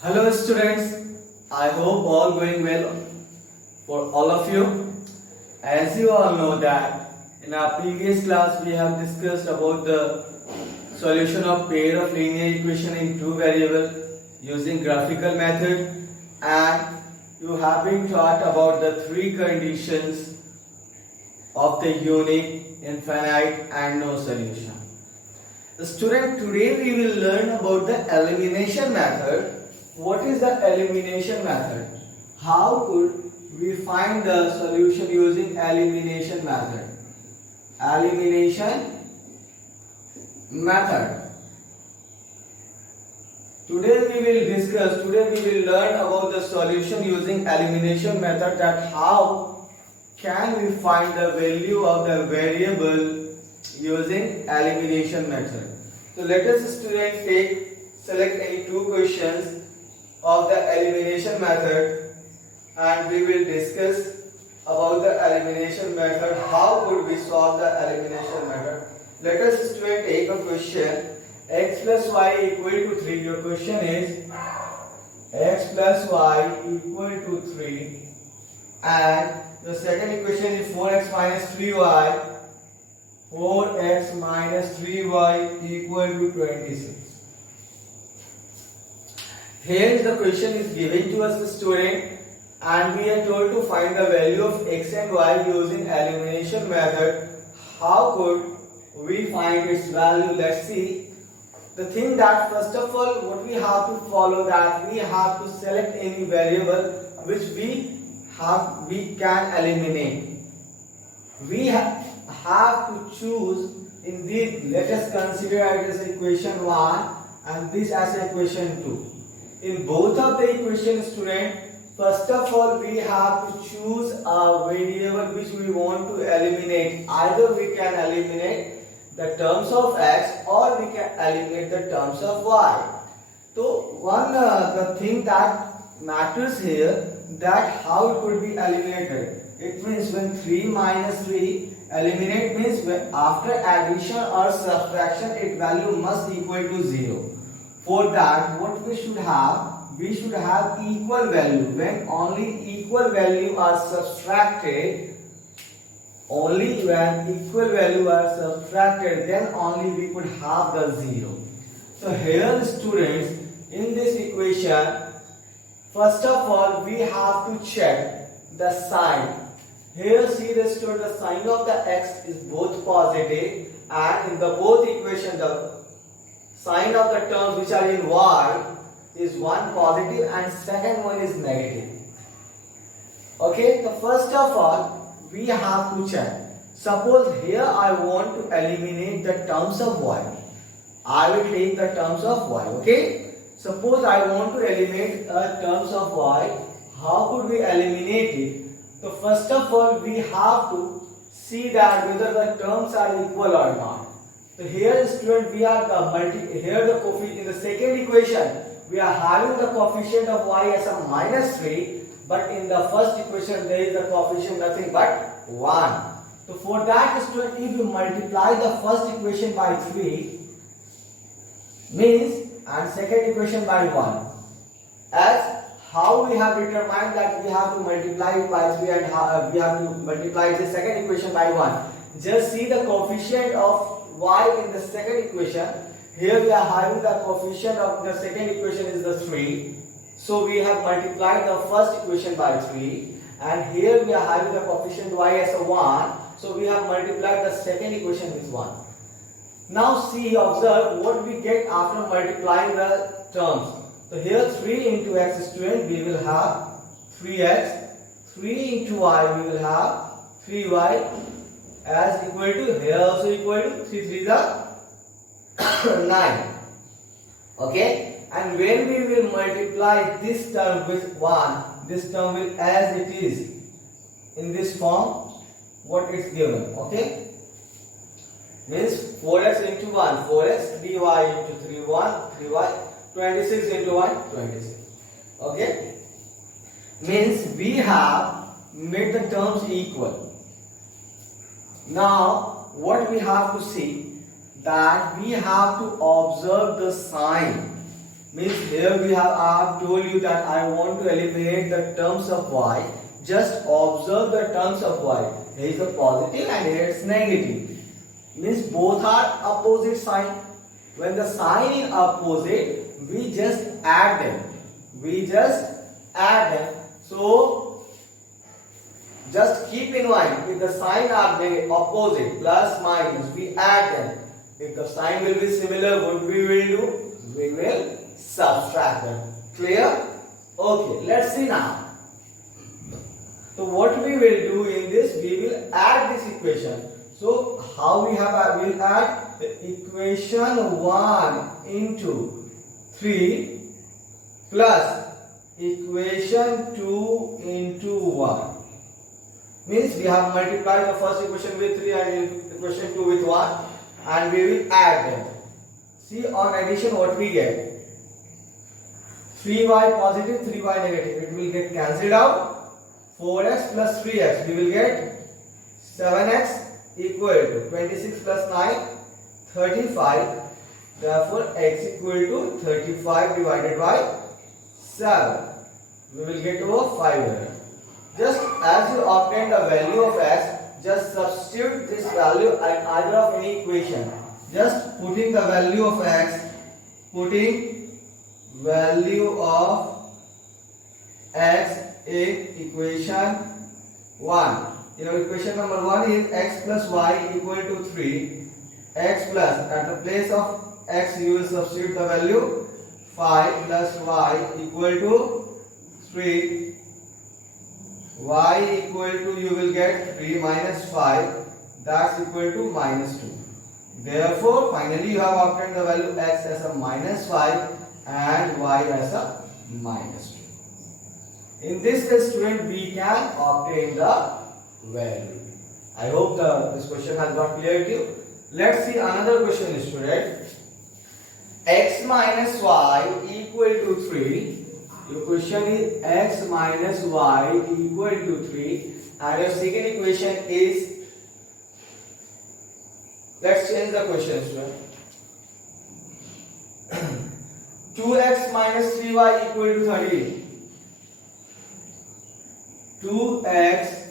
Hello students, I hope all going well for all of you. As you all know that in our previous class we have discussed about the solution of pair of linear equation in two variable using graphical method, and you have been taught about the three conditions of the unique, infinite and no solution. Student, today we will learn about the elimination method. What is the elimination method? How could we find the solution using elimination method? Elimination method. Today we will learn about the solution using elimination method, that how can we find the value of the variable using elimination method. So let us students select any two questions of the elimination method, and we will discuss about the elimination method. How could we solve the elimination method? Let us student take a question. X plus y equal to 3. Your question is x plus y equal to 3, and the second equation is 4x minus 3y. 4x minus 3y equal to 26. Here the question is given to us, student, and we are told to find the value of x and y using elimination method. How could we find its value? Let's see. The thing that first of all what we have to follow, that we have to select any variable which we can eliminate. We have to choose in this. Let us consider it as equation 1 and this as equation 2. In both of the equations, student, first of all we have to choose a variable which we want to eliminate. Either we can eliminate the terms of x or we can eliminate the terms of y. So the thing that matters here, that how it could be eliminated. It means when 3 minus 3 eliminate means when after addition or subtraction its value must equal to 0. For that, what we should have equal value. When only equal value are subtracted, then only we could have the 0. So here, students, in this equation, first of all we have to check the sign. Here see the student, the sign of the x is both positive, and in the both equation the sign of the terms which are in y is one positive and second one is negative. Okay, so first of all we have to check. Suppose here I want to eliminate the terms of y. I will take the terms of y. Okay, suppose I want to eliminate terms of y. How could we eliminate it? So first of all we have to see that whether the terms are equal or not. So here, student, we are the coefficient in the second equation we are having the coefficient of y as a minus 3, but in the first equation there is the coefficient nothing but 1. So for that, student, if you multiply the first equation by 3 means and second equation by 1, as how we have determined that we have to multiply it by 3 and we have to multiply the second equation by 1. Just see the coefficient of y in the second equation. Here we are having the coefficient of the second equation is the 3. So we have multiplied the first equation by 3, and here we are having the coefficient y as a 1. So we have multiplied the second equation with 1. Now see, observe what we get after multiplying the terms. So here 3 into x, student, we will have 3x. 3 into y we will have 3y as equal to, here also equal to 3 3 are 9. Okay, and when we will multiply this term with 1, this term will as it is in this form what is given. Okay, means 4x into 1 4x, 3y into 3 1 3y, 26 into 1 26. Okay, means we have made the terms equal. Now what we have to see, that we have to observe the sign Means here I have told you that I want to eliminate the terms of y. Just observe the terms of y. Here is a positive and here it's negative. Means both are opposite sign. When the sign is opposite, we just add them. So just keep in mind, if the sign are opposite, plus minus, we add them. If the sign will be similar, what we will do? We will subtract them. Clear? Okay, let's see now. So what we will do in this, we will add this equation. So how we'll add the equation 1 into 3 plus equation 2 into 1. Means we have multiplied the first equation with 3 and equation 2 with 1, and we will add them. See, on addition what we get? 3y positive, 3y negative. It will get cancelled out. 4x plus 3x. We will get 7x equal to 26 plus 9, 35. Therefore, x equal to 35 divided by 7. We will get over 5 here. Just as you obtain the value of x, just substitute this value in either of any equation. Just putting the value of x, in equation 1. Your equation number 1 is x plus y equal to 3. X plus, at the place of x you will substitute the value 5 plus y equal to 3. Y equal to, you will get 3 minus 5, that's equal to minus 2. Therefore, finally you have obtained the value x as a minus 5 and y as a minus 2. In this case, student, we can obtain the value. I hope this question has got clear to you. Let's see another question, student. X minus y equal to 3. Your question is x minus y equal to 3, and your second equation is, let's change the question, student. 2x minus 3y equal to 30. 2x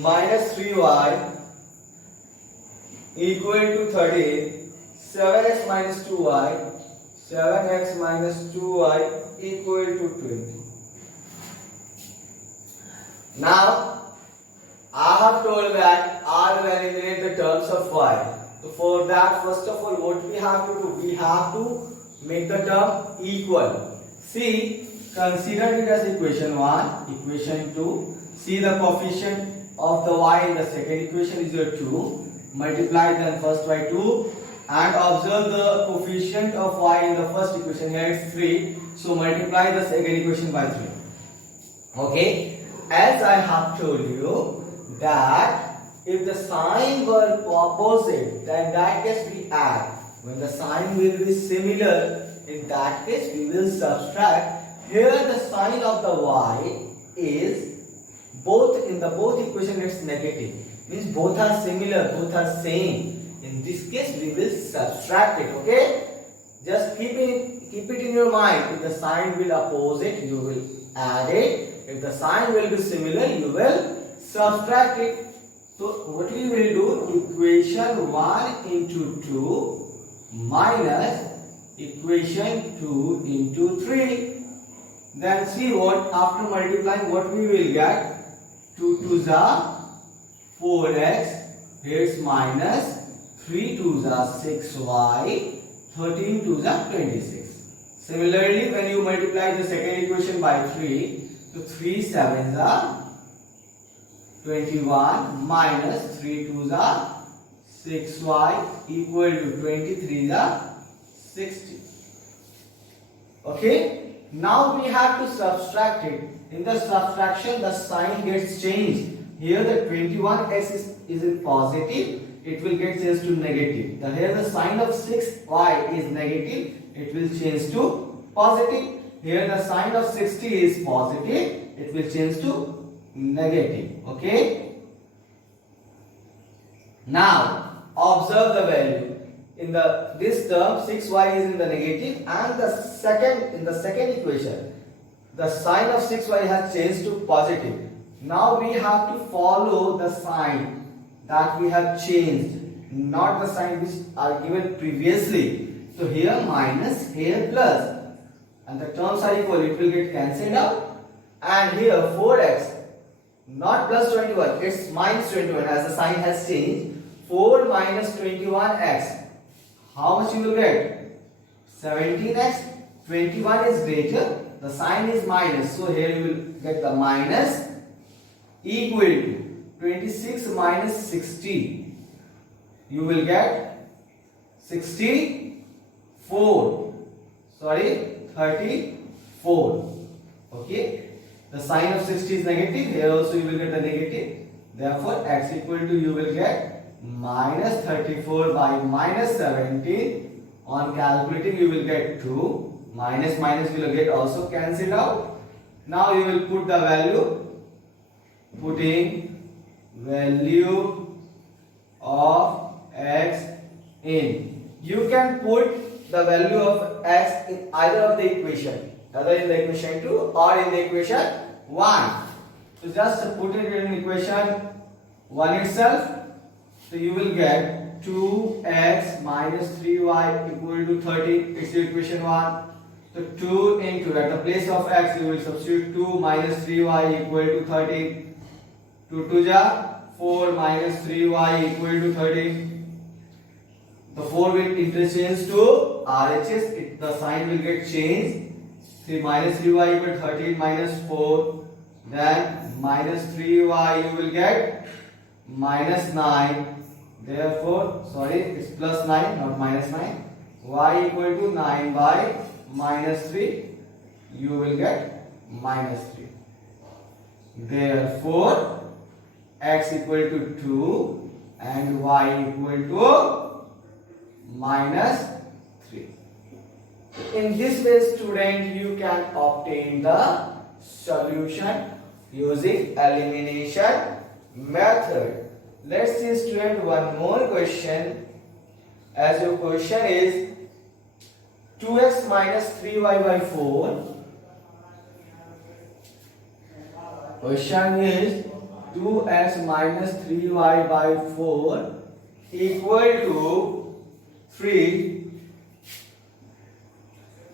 minus 3y equal to 30. 7x minus 2y. 7x minus 2y equal to 20. Now, I have told that I will eliminate the terms of y. So for that, first of all, what we have to do? We have to make the term equal. See, consider it as equation 1, equation 2. See the coefficient of the y in the second equation is your 2. Multiply them first by 2. And observe the coefficient of y in the first equation, here it's 3. So multiply the second equation by 3. Okay. As I have told you that if the sign were opposite, then in that case we add. When the sign will be similar, in that case we will subtract. Here the sign of the y is in both equation it's negative. Means both are similar, both are same. In this case, we will subtract it. Okay? Just keep it in your mind. If the sign will opposite, you will add it. If the sign will be similar, you will subtract it. So what we will do? Equation 1 into 2 minus equation 2 into 3. Then see what, after multiplying, what we will get? 2 2s are 4x. Here's minus 3 2s are 6y, 13 2s are 26. Similarly, when you multiply the second equation by 3, so 3 7s are 21 minus 3 2s are 6y equal to 23 are 60. Okay? Now we have to subtract it. In the subtraction, the sign gets changed. Here the 21x is in positive. It will get changed to negative. Here the sign of 6y is negative. It will change to positive. Here the sign of 60 is positive. It will change to negative. Okay. Now observe the value. in the this term 6y is in the negative, and in the second equation the sign of 6y has changed to positive. Now we have to follow the sign that we have changed, not the sign which are given previously. So here minus, here plus, and the terms are equal, it will get cancelled out. And here 4x, not plus 21, it's minus 21 as the sign has changed. 4 minus 21x, how much you will get? 17x. 21 is greater, the sign is minus, so here you will get the minus, equal to 26 minus 60, you will get 34, sorry 34. Okay, the sign of 60 is negative, here also you will get a negative, therefore x equal to, you will get minus 34 by minus 17. On calculating you will get 2, minus minus will get also cancelled out. Now you will put the value, putting value of x in. You can put the value of x in either of the equation, either in the equation 2 or in the equation 1. So just put it in equation 1 itself. So you will get 2x minus 3y equal to 30. It's the equation 1. So 2 into, at the place of x you will substitute 2 minus 3y equal to 30. 2 2 ja 4 minus 3y equal to 30. The 4 will interchange to RHS. The sign will get changed. 3 minus 3y equal to 13 minus 4. Then minus 3y you will get minus 9. Therefore, sorry, it's plus 9, not minus 9. Y equal to 9 by minus 3. You will get minus 3. Therefore, x equal to 2 and y equal to minus 3. In this way, student, you can obtain the solution using elimination method. Let's see, student, one more question. As your question is 2x minus 3y by 4. Question is 2x minus 3y by 4 equal to 3,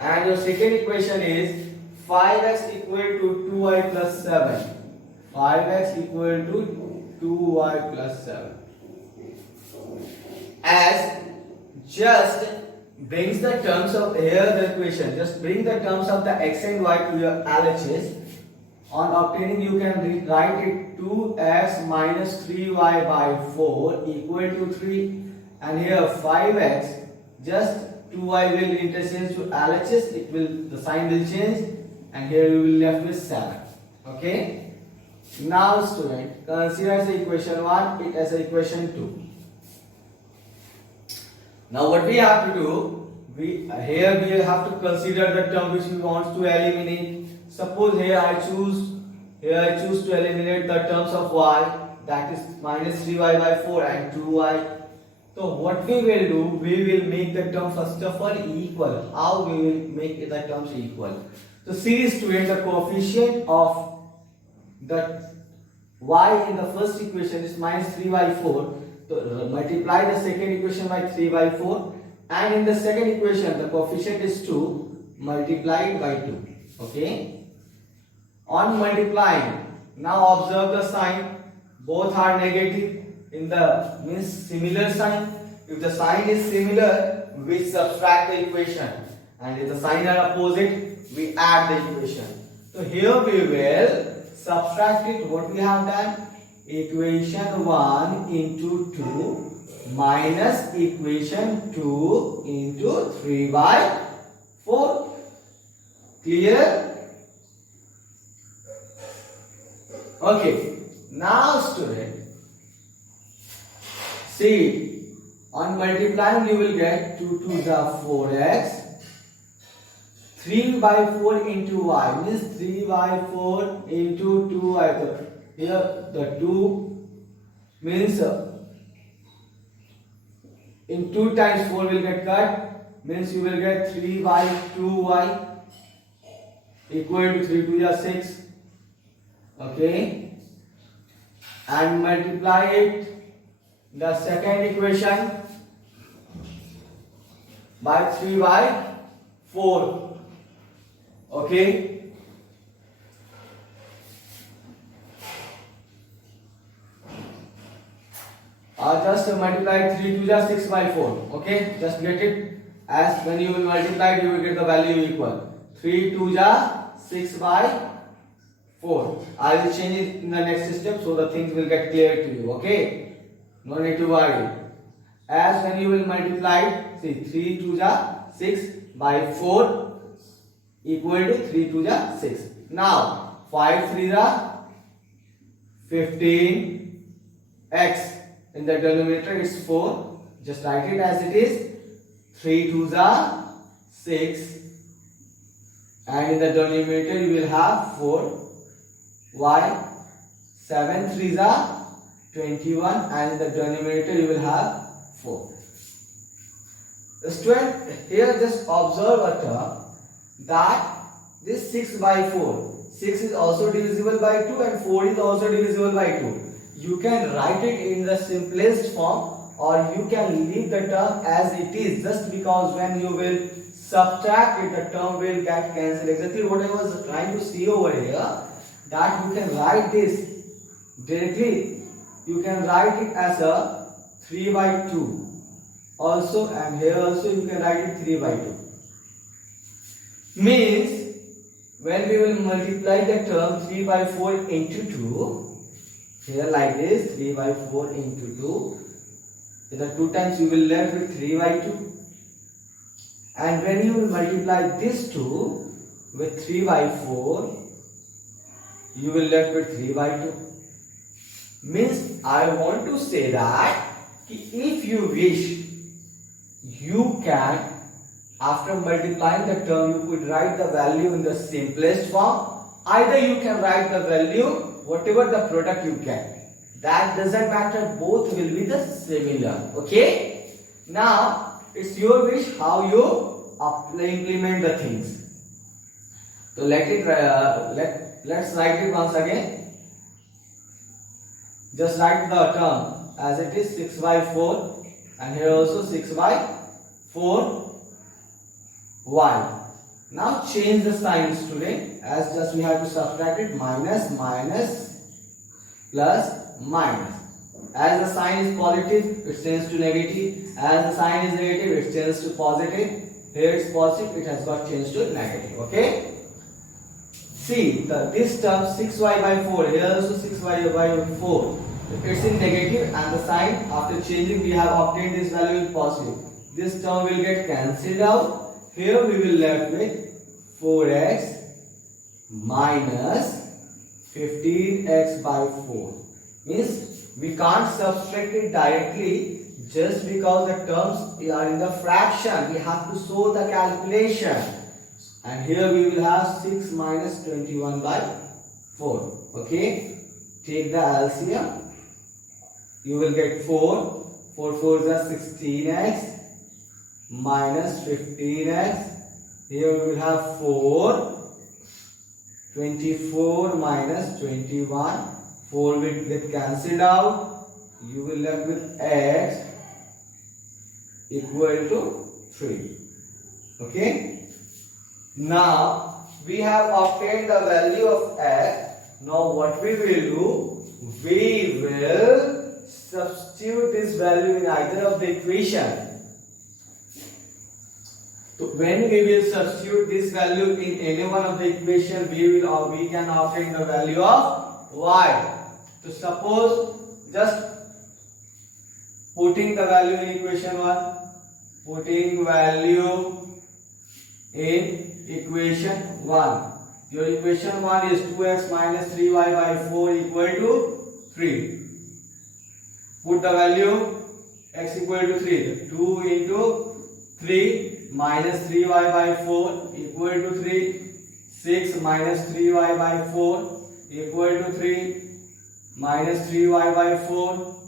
and your second equation is 5x equal to 2y plus 7. 5x equal to 2y plus 7. As just brings the terms of here the equation, just bring the terms of the x and y to your LHS. On obtaining, you can write it 2x minus 3y by 4 equal to 3, and here 5x, just 2y will interchange to LHS, it will, the sign will change, and here you will left with 7. Okay. Now student, consider the equation 1 it as equation 2. Now what we have to do, we have to consider the term which we want to eliminate. Suppose here I choose to eliminate the terms of y, that is minus 3y by 4 and 2y. So what we will do, we will make the term first of all equal. How we will make the terms equal? So see, student, the coefficient of the y in the first equation is minus 3 by 4. So multiply the second equation by 3 by 4, and in the second equation the coefficient is 2 multiplied by 2. Okay. On multiplying, now observe the sign, both are negative, in the means similar sign. If the sign is similar, we subtract the equation, and if the sign are opposite, we add the equation. So here we will subtract it. What we have done? Equation 1 into 2 minus equation 2 into 3 by 4. Clear? Okay. Now student, see, on multiplying you will get 2 to the 4x. 3 by 4 into y means 3 by 4 into 2y. Here the 2 means In 2 times 4 will get cut, means you will get 3y 2y equal to 3 to the 6. Okay, and multiply it the second equation by 3 by 4. Okay, just multiply 3 to the 6 by 4. Okay, just get it, as when you will multiply it, you will get the value equal 3 to the 6 by 4. I will change it in the next step so the things will get clear to you. Okay, no need to worry. As when you will multiply, see 3 to the 6 by 4 equal to 3 to the 6. Now 5 3 the 15x. In the denominator it's 4. Just write it as it is. 3 to the 6, and in the denominator you will have 4y. 7 3 the 21, and in the denominator you will have 4. Student, here just observe a term that this 6 by 4, 6 is also divisible by 2 and 4 is also divisible by 2. You can write it in the simplest form, or you can leave the term as it is, just because when you will subtract it, the term will get cancelled. Exactly what I was trying to see over here, that you can write this directly. You can write it as a 3 by 2 also, and here also you can write it 3 by 2. Means when we will multiply the term 3 by 4 into 2, here like this, 3 by 4 into 2, in the 2 times you will left with 3 by 2, and when you will multiply this 2 with 3 by 4, you will left with 3 by 2. Means I want to say that if you wish, you can, after multiplying the term, you could write the value in the simplest form. Either you can write the value whatever the product you get, that doesn't matter, both will be the similar. Okay, now it's your wish how you implement the things. So let's write it once again. Just write the term as it is, 6 by 4, and here also 6 by 4y. Now change the signs today, as just we have to subtract it, minus minus plus minus. As the sign is positive, it changes to negative. As the sign is negative, it changes to positive. Here it's positive, it has got changed to negative. Okay, see this term 6y by 4, here also 6y by 4, it's in negative, and the sign after changing we have obtained this value is positive. This term will get cancelled out. Here we will left with 4x minus 15x by 4. Means we can't subtract it directly, just because the terms are in the fraction. We have to show the calculation, and here we will have 6 minus 21 by 4. Okay, take the LCM. You will get 4. 4 4 is 16x minus 15x. Here we will have 4. 24 minus 21. 4 will get cancelled out. You will left with x equal to 3. Okay. Now we have obtained the value of x. Now what we will do? We will substitute this value in either of the equation. So when we will substitute this value in any one of the equation, we can obtain the value of y. So suppose just putting the value in equation 1, putting value in equation 1. Your equation 1 is 2x minus 3y by 4 equal to 3. Put the value x equal to 3. 2 into 3 minus 3y by 4 equal to 3. 6 minus 3y by 4 equal to 3 minus 3y by 4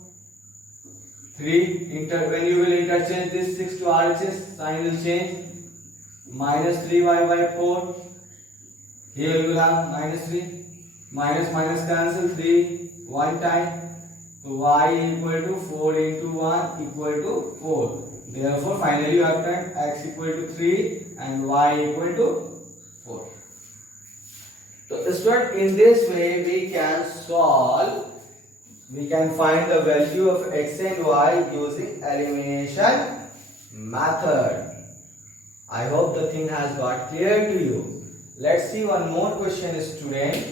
3 when you will interchange this 6 to RHS, sign will change. Minus 3y by 4. Here you will have minus 3. Minus minus cancel, 3 one time. So y equal to 4 into 1 equal to 4. Therefore finally you have time x equal to 3 and y equal to 4. So student, in this way we can solve, we can find the value of x and y using elimination method. I hope the thing has got clear to you. Let's see one more question, student.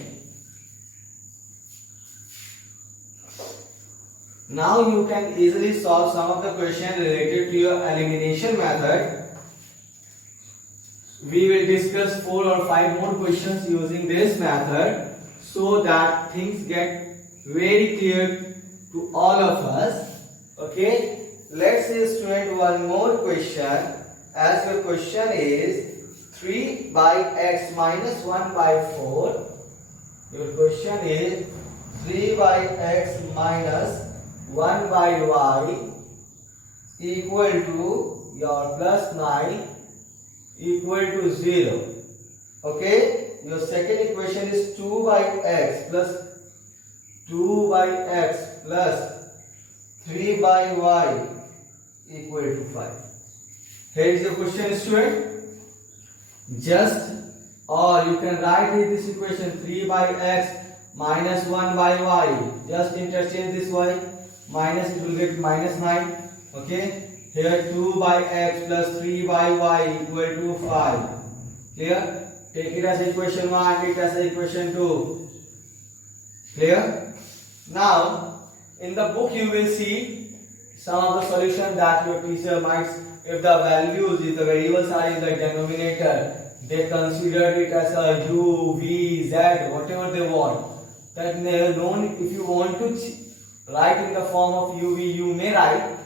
Now you can easily solve some of the questions related to your elimination method. We will discuss 4 or 5 more questions using this method so that things get very clear to all of us. Okay, let's see student one more question. As your question is 3 by x minus 1 by 4. Your question is 3 by x minus 1 by y equal to your plus 9 equal to 0. Okay, your second equation is 2 by x plus 2 by x plus 3 by y equal to 5. Here is the question, student. Just, or you can write this equation 3 by x minus 1 by y. Just interchange this y. Minus, it will get minus 9. Okay. Here 2 by x plus 3 by y equal to 5. Clear? Take it as equation 1, take it as equation 2. Clear? Now, in the book you will see some of the solution that your teacher might, if the values, if the variables are in the denominator, they consider it as a u, v, z, whatever they want. That known, if you want to write in the form of u, v, you may write.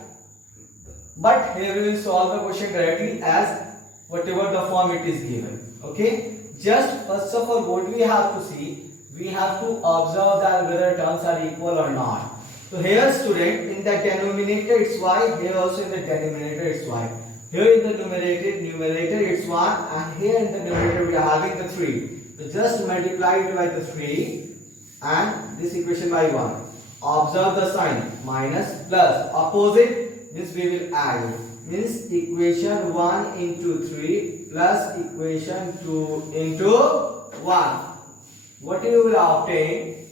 But here we will solve the question directly as whatever the form it is given. Okay. Just first of all, what we have to see, we have to observe that whether terms are equal or not. So here, student, in the denominator it's y, here also in the denominator it's y. Here in the numerator it's 1, and here in the numerator we are having the 3. So just multiply it by the 3 and this equation by 1. Observe the sign, minus plus, opposite means we will add it. Means equation 1 into 3 plus equation 2 into 1. What you will obtain?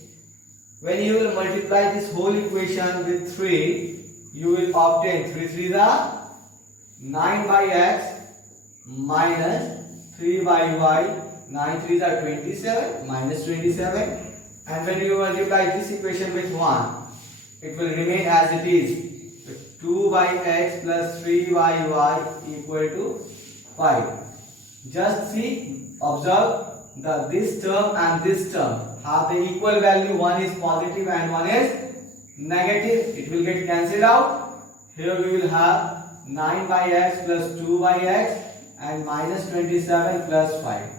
When you will multiply this whole equation with 3, you will obtain 3 3 the 9 by x minus 3 by y. 9 3 are 27 minus 27. And when you multiply this equation with 1, it will remain as it is. 2 by x plus 3 by y equal to 5. Just see, observe that this term and this term have the equal value. One is positive and one is negative. It will get cancelled out. Here we will have 9 by x plus 2 by x and minus 27 plus 5.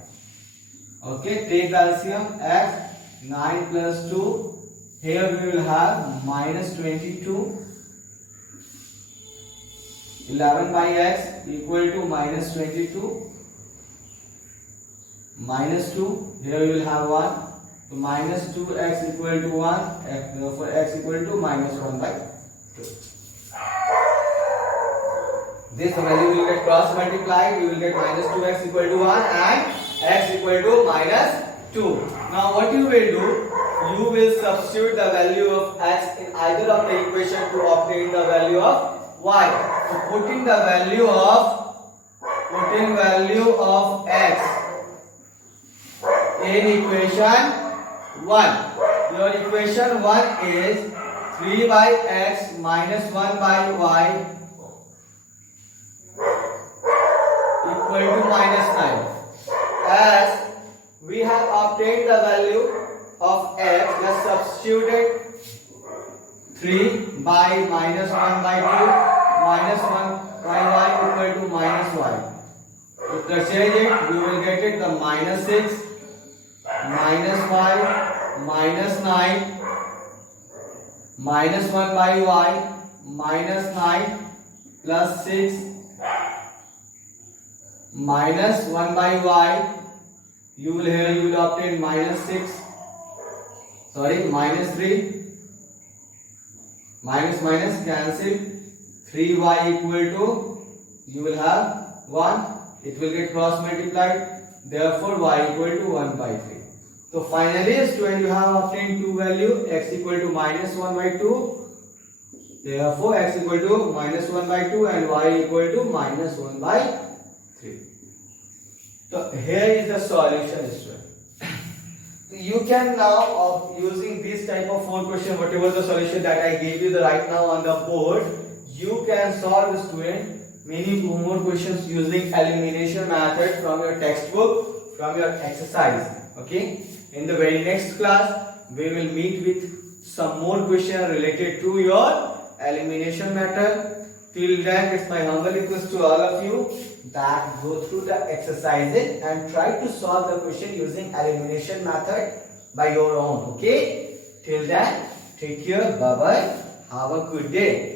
Okay, take the LCM. X 9 plus 2. Here we will have minus 22. 11 by x equal to minus 22. Minus 2. Here we will have 1. So minus 2x equal to 1. Therefore x equal to minus 1 by 2. This value will get cross multiplied. We will get minus 2x equal to 1 and x equal to minus 2. Now what you will do? You will substitute the value of x in either of the equation to obtain the value of y. So putting the value of x in equation 1. Your equation 1 is 3 by x minus 1 by y equal to minus 9. As we have obtained the value of x, just substituted 3 by minus 1 by 2 minus 1 by y equal to minus y. If you change it, you will get it the minus 6, minus 5, minus 9, minus 1 by y, minus 9 plus 6 minus 1 by y. You will obtain minus 6. Sorry, minus 3. Minus cancel. 3y equal to, you will have 1. It will get cross multiplied. Therefore, y equal to 1 by 3. So finally, student, you have obtained two value, x equal to minus 1 by 2. Therefore, x equal to minus 1 by 2 and y equal to minus 1 by 3. So here is the solution, student. You can now, using this type of 4 question, whatever the solution that I gave you right now on the board, you can solve, student, many more questions using elimination method from your textbook, from your exercise. Okay. In the very next class, we will meet with some more questions related to your elimination method. Till then, it's my humble request to all of you that go through the exercises and try to solve the question using elimination method by your own. Okay. Till then, take care. Bye bye. Have a good day.